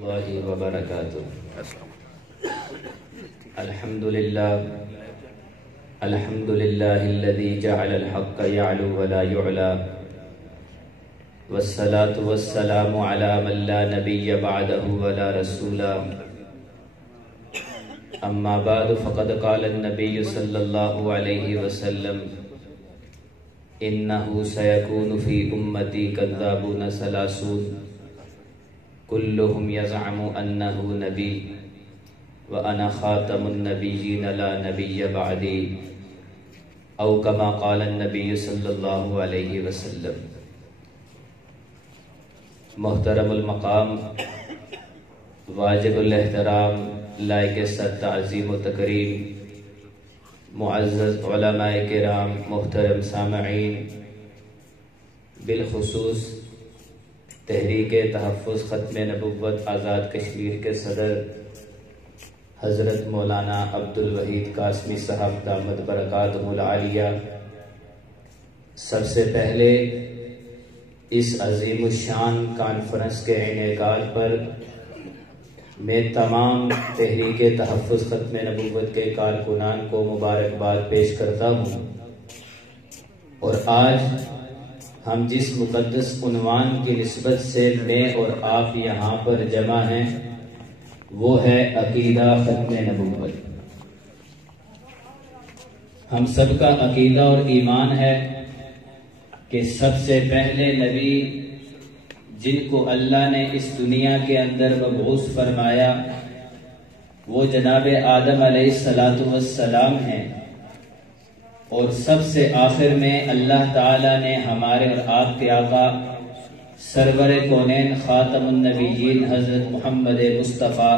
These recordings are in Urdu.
اللہ وبرکاتہ۔ الحمدللہ الذی جعل الحق یعلو ولا یعلا والصلاة والسلام علی من لا نبی بعدہ ولا رسولا اما بعد فقد قال النبی صلی اللہ علیہ وسلم انہ سیکون فی امتی کذابون ثلاثون کلہم یزعم انہ نبی وَأَنَا خَاتَمُ النَّبِيِّينَ لَا نَبِيَّ بَعْدِي او کما قال النبی صلی اللہ علیہ وسلم۔ محترم المقام، واجب الاحترام، لائق صد تعظیم و تکریم، معزز علماء کرام، محترم سامعین، بالخصوص تحریک تحفظ ختم نبوت آزاد کشمیر کے صدر حضرت مولانا عبدالوحید قاسمی صاحب دامت برکاتہ العالیہ، سب سے پہلے اس عظیم الشان کانفرنس کے انعقاد پر میں تمام تحریک تحفظ ختم نبوت کے کارکنان کو مبارکباد پیش کرتا ہوں۔ اور آج ہم جس مقدس عنوان کی نسبت سے میں اور آپ یہاں پر جمع ہیں وہ ہے عقیدہ ختم نبوت۔ ہم سب کا عقیدہ اور ایمان ہے کہ سب سے پہلے نبی جن کو اللہ نے اس دنیا کے اندر مبعوث فرمایا وہ جناب آدم علیہ السلام ہیں، اور سب سے آخر میں اللہ تعالیٰ نے ہمارے اور آپ کے آقا سرور کونین خاتم النبیین حضرت محمد مصطفیٰ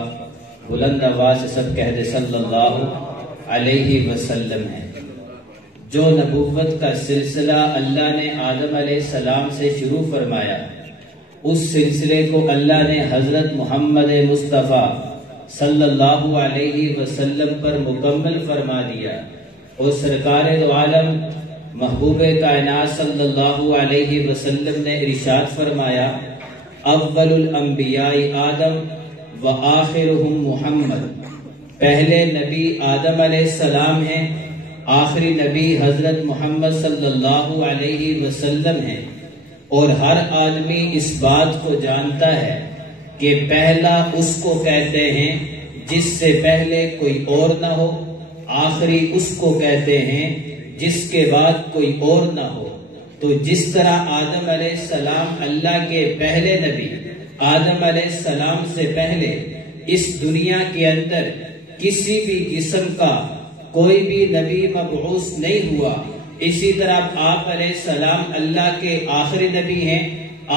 بلند آواز سے سب کہہ دے صلی اللہ علیہ وسلم ہے۔ جو نبوت کا سلسلہ اللہ نے آدم علیہ السلام سے شروع فرمایا، اس سلسلے کو اللہ نے حضرت محمد مصطفیٰ صلی اللہ علیہ وسلم پر مکمل فرما دیا، اور سرکار دو عالم محبوب کائنات صلی اللہ علیہ وسلم نے ارشاد فرمایا اول الانبیاء آدم و آخرهم محمد، پہلے نبی آدم علیہ السلام ہیں، آخری نبی حضرت محمد صلی اللہ علیہ وسلم ہیں۔ اور ہر آدمی اس بات کو جانتا ہے کہ پہلا اس کو کہتے ہیں جس سے پہلے کوئی اور نہ ہو، آخری اس کو کہتے ہیں جس کے بعد کوئی اور نہ ہو۔ تو جس طرح آدم علیہ السلام اللہ کے پہلے نبی، آدم علیہ السلام سے پہلے اس دنیا کے اندر کسی بھی قسم کا کوئی بھی نبی مبعوث نہیں ہوا، اسی طرح آپ علیہ السلام اللہ کے آخری نبی ہیں۔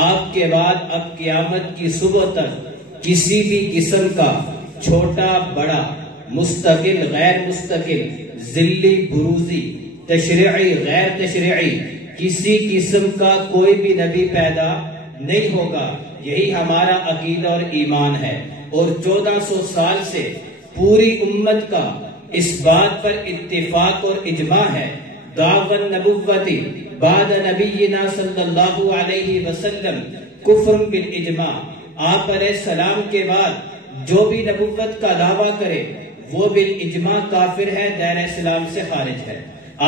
آپ کے بعد اب قیامت کی صبح تک کسی بھی قسم کا چھوٹا بڑا، مستقل غیر مستقل، ذلی بروزی، تشریعی غیر تشریعی، کسی قسم کا کوئی بھی نبی پیدا نہیں ہوگا۔ یہی ہمارا عقیدہ اور ایمان ہے، اور 1400 سال سے پوری امت کا اس بات پر اتفاق اور اجماع ہے دعوی النبوتی بعد نبینا صلی اللہ علیہ وسلم کفر بالاجماع، آپ علیہ السلام کے بعد جو بھی نبوت کا دعویٰ کرے وہ بالاجماع کافر ہے، دائرہ اسلام سے خارج ہے۔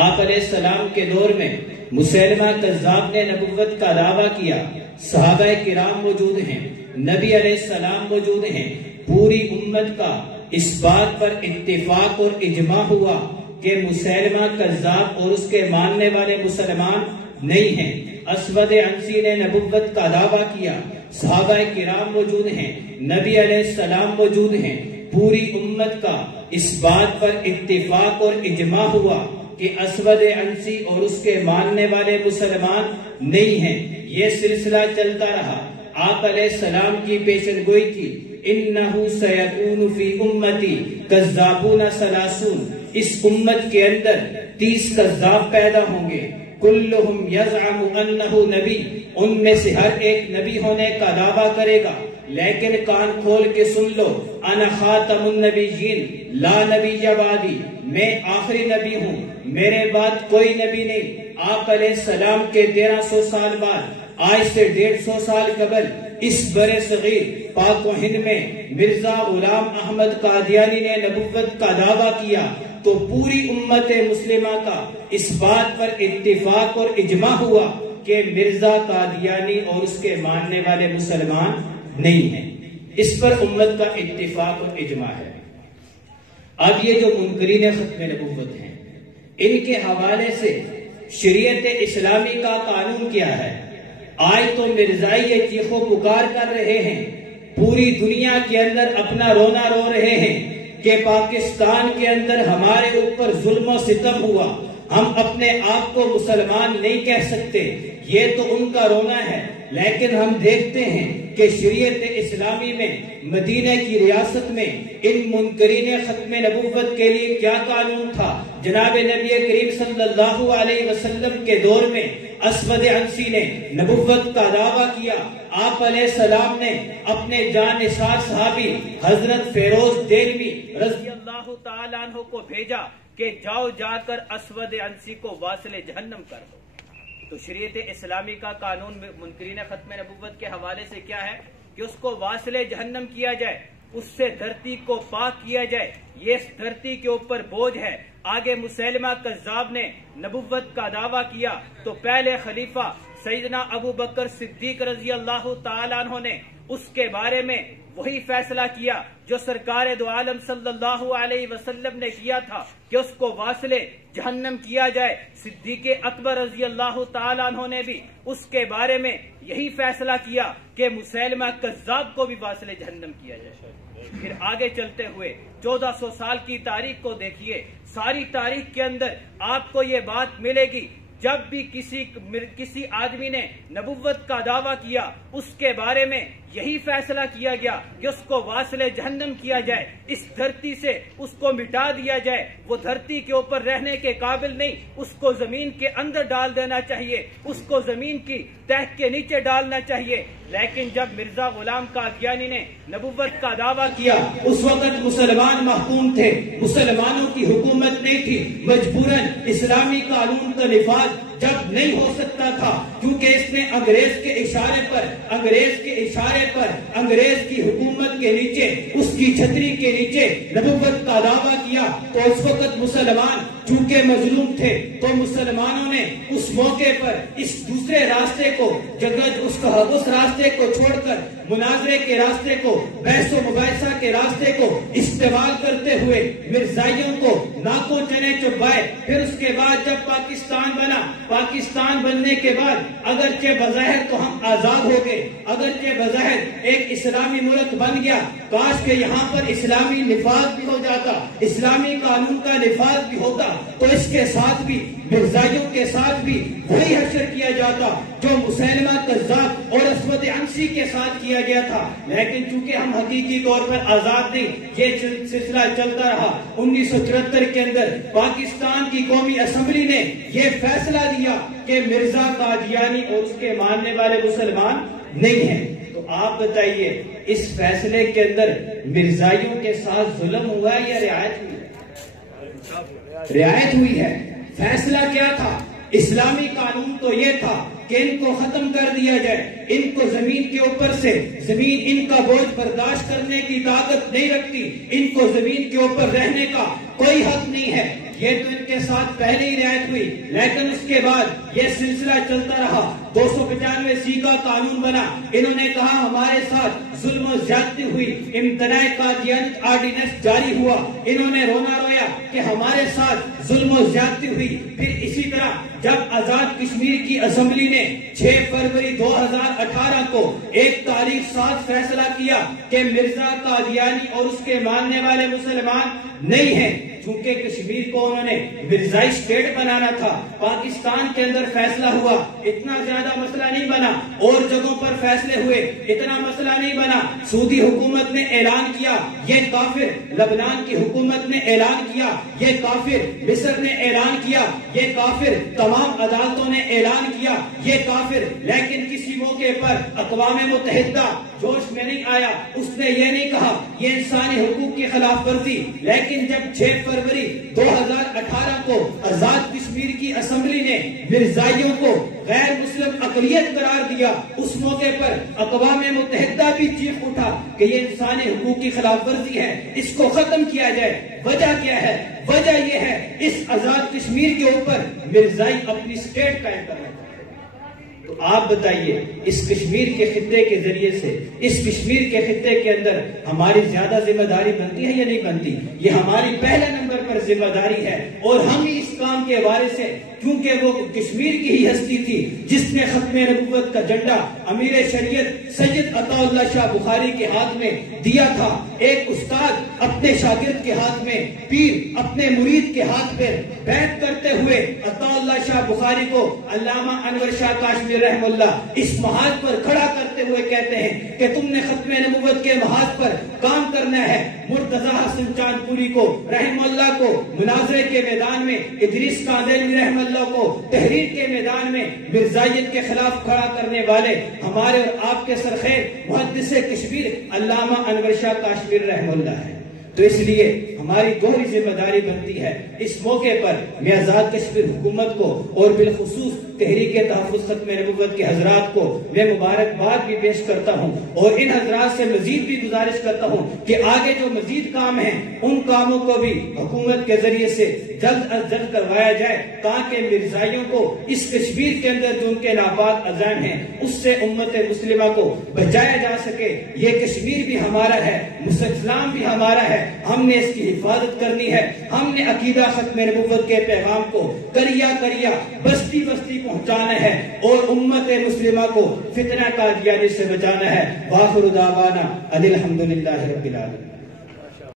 آپ علیہ السلام کے دور میں مسیلمہ کذاب نے نبوت کا دعویٰ کیا، صحابہ کرام موجود ہیں، نبی علیہ السلام موجود ہیں، پوری امت کا اس بات پر اتفاق اور اجماع ہوا کہ مسیلمہ کذاب اور اس کے ماننے والے مسلمان نہیں ہیں۔ اسود عنسی نے نبوت کا دعویٰ کیا، صحابہ کرام موجود ہیں، نبی علیہ السلام موجود ہیں، پوری امت کا اس بات پر اتفاق اور اجماع ہوا کہ اسود عنسی اور اس کے ماننے والے مسلمان نہیں ہیں۔ یہ سلسلہ چلتا رہا، آپ علیہ السلام کی پیشن گوئی کی انہو سیکون فی امتی کذابون ثلاثون، اس امت کے اندر 30 کذاب پیدا ہوں گے، کلہم یزعم انہ نبی، ان میں سے ہر ایک نبی ہونے کا دعویٰ کرے گا، لیکن کان کھول کے سن لو انا خاتم النبیین لا نبی بعدی، میں آخری نبی ہوں، میرے بعد کوئی نبی نہیں۔ آپ علیہ السلام کے 1300 سال بعد آج سے 150 سال قبل اس برے صغیر پاک و ہند میں مرزا غلام احمد قادیانی نے نبوت کا دعویٰ کیا تو پوری امت مسلمہ کا اس بات پر اتفاق اور اجماع ہوا کہ مرزا قادیانی اور اس کے ماننے والے مسلمان نہیں ہیں۔ اس پر امت کا اتفاق اور اجماع ہے۔ اب یہ جو منکرین ختم نبوت ہیں، ان کے حوالے سے شریعت اسلامی کا قانون کیا ہے؟ آج تو مرزائی یہ چیخو پکار کر رہے ہیں، پوری دنیا کے اندر اپنا رونا رو رہے ہیں کہ پاکستان کے اندر ہمارے اوپر ظلم و ستم ہوا، ہم اپنے آپ کو مسلمان نہیں کہہ سکتے۔ یہ تو ان کا رونا ہے، لیکن ہم دیکھتے ہیں کہ شریعت اسلامی میں مدینہ کی ریاست میں ان منکرین ختم نبوت کے لیے کیا قانون تھا؟ جناب نبی کریم صلی اللہ علیہ وسلم کے دور میں اسود عنسی نے نبوت کا دعویٰ کیا۔ آپ علیہ السلام نے اپنے جان نثار صحابی حضرت فیروز دہلوی رضی اللہ تعالیٰ عنہ کو بھیجا کہ جاؤ جا کر اسود عنسی کو واصل جہنم کر دو۔ تو شریعت اسلامی کا قانون منکرین ختم نبوت کے حوالے سے کیا ہے کہ اس کو واصل جہنم کیا جائے، اس سے دھرتی کو پاک کیا جائے۔ یہ اس دھرتی کے اوپر بوجھ ہے۔ آگے مسیلمہ کذاب نے نبوت کا دعویٰ کیا تو پہلے خلیفہ سیدنا ابو بکر صدیق رضی اللہ تعالیٰ عنہ نے اس کے بارے میں وہی فیصلہ کیا جو سرکار دو عالم صلی اللہ علیہ وسلم نے کیا تھا کہ اس کو واصل جہنم کیا جائے۔ صدیق اکبر رضی اللہ تعالیٰ عنہ نے بھی اس کے بارے میں یہی فیصلہ کیا کہ مسیلمہ کذاب کو بھی واصل جہنم کیا جائے۔ پھر آگے چلتے ہوئے 1400 سال کی تاریخ کو دیکھیے، ساری تاریخ کے اندر آپ کو یہ بات ملے گی جب بھی کسی آدمی نے نبوت کا دعویٰ کیا اس کے بارے میں یہی فیصلہ کیا گیا کہ اس کو واصل جہنم کیا جائے، اس دھرتی سے اس کو مٹا دیا جائے، وہ دھرتی کے اوپر رہنے کے قابل نہیں، اس کو زمین کے اندر ڈال دینا چاہیے، اس کو زمین کی تہ کے نیچے ڈالنا چاہیے۔ لیکن جب مرزا غلام قادیانی نے نبوت کا دعویٰ کیا اس وقت مسلمان محکوم تھے، مسلمانوں کی حکومت نہیں تھی، مجبوراً اسلامی قانون کا نفاذ جب نہیں ہو سکتا تھا کیونکہ اس نے انگریز کے اشارے پر انگریز کی حکومت کے نیچے، اس کی چھتری کے نیچے نبوت کا دعویٰ کیا، تو اس وقت مسلمان چونکہ مظلوم تھے تو مسلمانوں نے اس موقع پر اس دوسرے راستے کو اس راستے کو چھوڑ کر مناظرے کے راستے کو، بحث و مباحثہ کے راستے کو استعمال کرتے ہوئے مرزائیوں کو ناکوں چنے چبائے۔ پھر اس کے بعد جب پاکستان بنا، پاکستان بننے کے بعد اگرچہ بظاہر تو ہم آزاد ہو گئے، اگرچہ بظاہر ایک اسلامی ملک بن گیا، کاش کہ یہاں پر اسلامی نفاذ بھی ہو جاتا، اسلامی قانون کا نفاذ بھی ہوتا، تو اس کے ساتھ بھی مرزائیوں کے ساتھ بھی وہی حشر کیا جاتا جو مسیلمہ کذاب اور اسود عنسی کے ساتھ کیا گیا تھا۔ لیکن چونکہ ہم حقیقی طور پر آزاد نہیں، یہ سلسلہ چلتا رہا۔ 1974 کے اندر پاکستان کی قومی اسمبلی نے یہ فیصلہ دیا کہ مرزا قادیانی اور اس کے ماننے والے مسلمان نہیں ہیں۔ تو آپ بتائیے اس فیصلے کے اندر مرزائیوں کے ساتھ ظلم ہوا ہے یا رعایت ہوئی ہے؟ رعایت ہوئی ہے۔ فیصلہ کیا تھا؟ اسلامی قانون تو یہ تھا کہ ان کو ختم کر دیا جائے، ان کو زمین کے اوپر سے، زمین ان کا بوجھ برداشت کرنے کی طاقت نہیں رکھتی، ان کو زمین کے اوپر رہنے کا کوئی حق نہیں ہے۔ یہ تو ان کے ساتھ پہلے ہی رعایت ہوئی، لیکن اس کے بعد یہ سلسلہ چلتا رہا۔ 295 کا قانون بنا، انہوں نے کہا ہمارے ساتھ ظلم و زیادتی ہوئی، امتناع قادیانیت آرڈیننس جاری ہوا، انہوں نے رونا رویا کہ ہمارے ساتھ ظلم و زیادتی ہوئی۔ پھر اسی طرح جب آزاد کشمیر کی اسمبلی نے 6 فروری 2018 کو ایک تاریخ ساز فیصلہ کیا کہ مرزا قادیانی اور اس کے ماننے والے مسلمان نہیں ہیں، چونکہ کشمیر کو انہوں نے مرزائی اسٹیٹ بنانا تھا، پاکستان کے اندر فیصلہ ہوا، اتنا زیادہ مسئلہ نہیں بنا، اور جگہوں پر فیصلے ہوئے، اتنا مسئلہ نہیں بنا۔ سعودی حکومت نے اعلان کیا یہ کافر، لبنان کی حکومت نے اعلان کیا یہ کافر، مصر نے اعلان کیا یہ کافر، تمام عدالتوں نے اعلان کیا یہ کافر، لیکن کسی موقع پر اقوام متحدہ جوش میں نہیں آیا، اس نے یہ نہیں کہا یہ انسانی حقوق کی خلاف ورزی، لیکن جب 6 فروری 2018 کو آزاد کشمیر کی اسمبلی نے مرزائیوں کو غیر مسلم اقلیت قرار دیا، اس موقع پر اقوام متحدہ بھی چیخ اٹھا کہ یہ انسانی حقوق کی خلاف ورزی ہے، اس کو ختم کیا جائے۔ وجہ کیا ہے؟ وجہ یہ ہے اس آزاد کشمیر کے اوپر مرزائی اپنی سٹیٹ قائم کر رہے ہیں۔ تو آپ بتائیے اس کشمیر کے خطے کے ذریعے سے، اس کشمیر کے خطے کے اندر ہماری زیادہ ذمہ داری بنتی ہے یا نہیں بنتی؟ یہ ہماری پہلے نمبر پر ذمہ داری ہے، اور ہم ہی اس کام کے وارث ہیں، کیونکہ وہ کشمیر کی ہی ہستی تھی جس نے ختم نبوت کا جھنڈا امیر شریعت سید عطا اللہ شاہ بخاری کے ہاتھ میں دیا تھا۔ ایک استاد اپنے شاگرد کے ہاتھ میں، پیر اپنے مرید کے ہاتھ میں بیعت کرتے ہوئے عطا اللہ شاہ بخاری کو علامہ انور شاہ کاشمیر رحم اللہ اس محاذ پر کھڑا کرتے ہوئے کہتے ہیں کہ تم نے ختم نبوت کے محاذ پر کام کرنا ہے۔ مرتضی حسن چاند پوری کو رحم اللہ کو مناظرے کے میدان میں، ادریس کاندیلوی رحم اللہ کو تحریر کے میدان میں مرزائیت کے خلاف کھڑا کرنے والے ہمارے اور آپ کے سرخیر محدث کشمیر علامہ انور شاہ کاشمیر رحم اللہ ہے۔ تو اس لیے ہماری دوہری ذمہ داری بنتی ہے اس موقع پر میں آزاد کشمیر حکومت کو اور بالخصوص تحریک تحفظ ختم نبوت کے حضرات کو میں مبارکباد بھی پیش کرتا ہوں، اور ان حضرات سے مزید بھی گزارش کرتا ہوں کہ آگے جو مزید کام ہیں ان کاموں کو بھی حکومت کے ذریعے سے جلد از جلد کروایا جائے، تاکہ مرزائیوں کو اس کشمیر کے اندر جو ان کے ناپاک عزائم ہیں اس سے امت مسلمہ کو بچایا جا سکے۔ یہ کشمیر بھی ہمارا ہے، اسلام بھی ہمارا ہے، ہم نے اس کی حفاظت کرنی ہے۔ ہم نے عقیدہ ختم نبوت کے پیغام کو کریا کریا بستی بستی پہنچانا ہے، اور امت مسلمہ کو فتنہ قادیانی سے بچانا ہے۔ وآخر دعوانا ان الحمدللہ رب العالمین۔